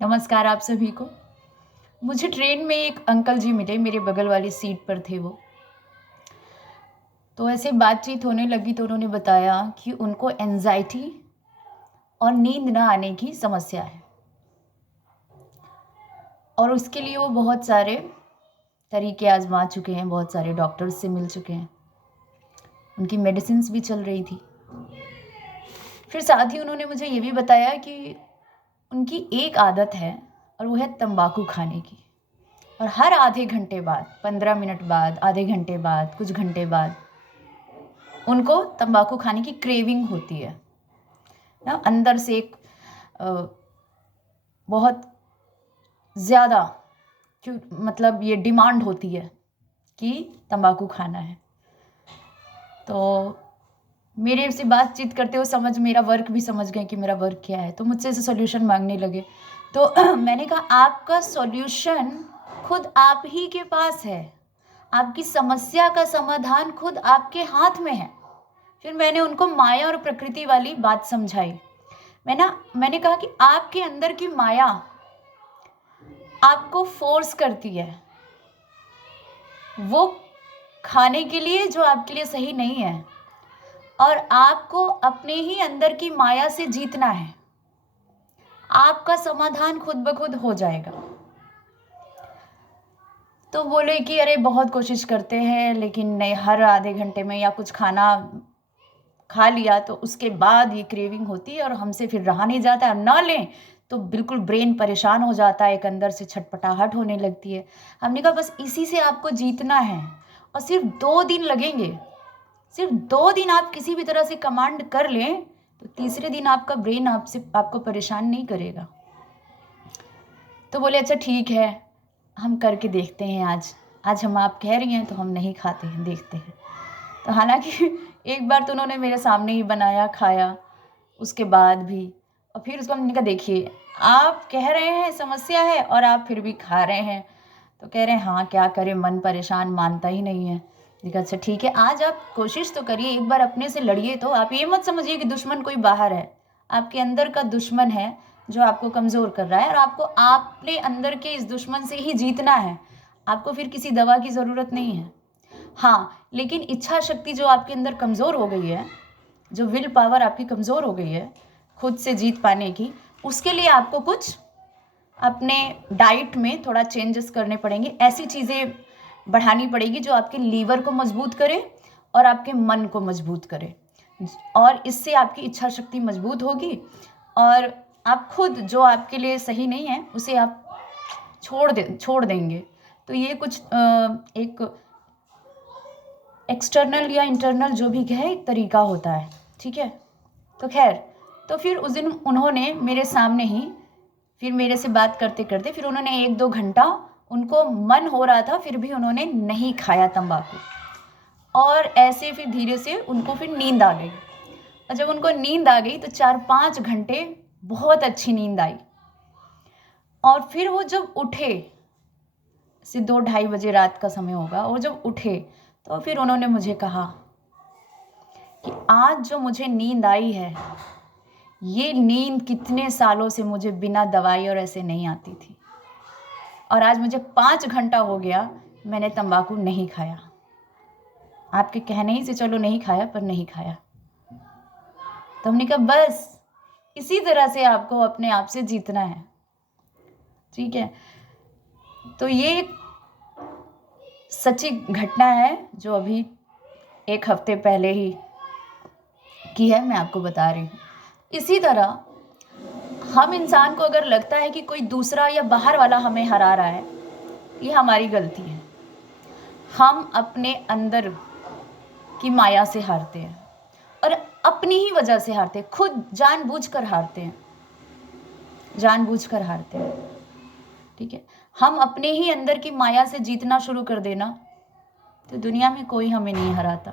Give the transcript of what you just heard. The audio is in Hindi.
नमस्कार आप सभी को। मुझे ट्रेन में एक अंकल जी मिले, मेरे बगल वाली सीट पर थे वो। तो ऐसे बातचीत होने लगी तो उन्होंने बताया कि उनको एंजाइटी और नींद ना आने की समस्या है और उसके लिए वो बहुत सारे तरीके आजमा चुके हैं, बहुत सारे डॉक्टर्स से मिल चुके हैं, उनकी मेडिसिन्स भी चल रही थी। फिर साथ ही उन्होंने मुझे ये भी बताया कि उनकी एक आदत है और वो है तंबाकू खाने की। और हर आधे घंटे बाद, 15 मिनट बाद, आधे घंटे बाद, कुछ घंटे बाद उनको तंबाकू खाने की क्रेविंग होती है ना, अंदर से एक बहुत ज़्यादा मतलब ये डिमांड होती है कि तंबाकू खाना है। तो मेरे से बातचीत करते हुए मेरा वर्क भी समझ गए कि मेरा वर्क क्या है, तो मुझसे इसे सॉल्यूशन मांगने लगे। तो मैंने कहा आपका सॉल्यूशन खुद आप ही के पास है, आपकी समस्या का समाधान खुद आपके हाथ में है। फिर मैंने उनको माया और प्रकृति वाली बात समझाई। मैंने कहा कि आपके अंदर की माया आपको फोर्स करती है वो खाने के लिए जो आपके लिए सही नहीं है, और आपको अपने ही अंदर की माया से जीतना है। आपका समाधान खुद ब खुद हो जाएगा। तो बोले कि अरे बहुत कोशिश करते हैं लेकिन नहीं, हर आधे घंटे में या कुछ खाना खा लिया तो उसके बाद ये क्रेविंग होती है और हमसे फिर रहा नहीं जाता है, और ना लें तो बिल्कुल ब्रेन परेशान हो जाता है, एक अंदर से छटपटाहट होने लगती है। हमने कहा बस इसी से आपको जीतना है और सिर्फ 2 दिन लगेंगे। सिर्फ 2 दिन आप किसी भी तरह से कमांड कर लें तो तीसरे दिन आपका ब्रेन आपको परेशान नहीं करेगा। तो बोले अच्छा ठीक है, हम करके देखते हैं। आज हम आप कह रही हैं तो हम नहीं खाते हैं, देखते हैं। तो हालांकि एक बार तो उन्होंने मेरे सामने ही बनाया, खाया, उसके बाद भी। और फिर उसको हमने कहा देखिए आप कह रहे हैं समस्या है और आप फिर भी खा रहे हैं। तो कह रहे हैं हाँ क्या करें, मन परेशान, मानता ही नहीं है। देखा अच्छा ठीक है, आज आप कोशिश तो करिए, एक बार अपने से लड़िए। तो आप ये मत समझिए कि दुश्मन कोई बाहर है, आपके अंदर का दुश्मन है जो आपको कमज़ोर कर रहा है, और आपको अपने अंदर के इस दुश्मन से ही जीतना है। आपको फिर किसी दवा की ज़रूरत नहीं है। हाँ, लेकिन इच्छा शक्ति जो आपके अंदर कमज़ोर हो गई है, जो विल पावर आपकी कमज़ोर हो गई है खुद से जीत पाने की, उसके लिए आपको कुछ अपने डाइट में थोड़ा चेंजेस करने पड़ेंगे। ऐसी चीज़ें बढ़ानी पड़ेगी जो आपके लीवर को मजबूत करे और आपके मन को मजबूत करे, और इससे आपकी इच्छा शक्ति मजबूत होगी और आप खुद जो आपके लिए सही नहीं है उसे आप छोड़ देंगे। तो ये कुछ एक एक्सटर्नल या इंटरनल जो भी है एक तरीका होता है, ठीक है। तो खैर, तो फिर उस दिन उन्होंने मेरे सामने ही, फिर मेरे से बात करते करते फिर उन्होंने 1-2 घंटा, उनको मन हो रहा था फिर भी उन्होंने नहीं खाया तंबाकू, और ऐसे फिर धीरे से उनको फिर नींद आ गई। और जब उनको नींद आ गई तो 4-5 घंटे बहुत अच्छी नींद आई, और फिर वो जब उठे, से 2-2:30 बजे रात का समय होगा, और जब उठे तो फिर उन्होंने मुझे कहा कि आज जो मुझे नींद आई है, ये नींद कितने सालों से मुझे बिना दवाई और ऐसे नहीं आती थी, और आज मुझे 5 घंटा हो गया मैंने तंबाकू नहीं खाया। आपके कहने ही से चलो नहीं खाया, पर नहीं खाया। तो हमने कहा बस इसी तरह से आपको अपने आप से जीतना है, ठीक है। तो ये सच्ची घटना है जो अभी 1 हफ्ते पहले ही की है, मैं आपको बता रही हूँ। इसी तरह हम इंसान को अगर लगता है कि कोई दूसरा या बाहर वाला हमें हरा रहा है, ये हमारी गलती है। हम अपने अंदर की माया से हारते हैं और अपनी ही वजह से हारते हैं, खुद जानबूझकर हारते हैं, ठीक है। हम अपने ही अंदर की माया से जीतना शुरू कर देना तो दुनिया में कोई हमें नहीं हराता।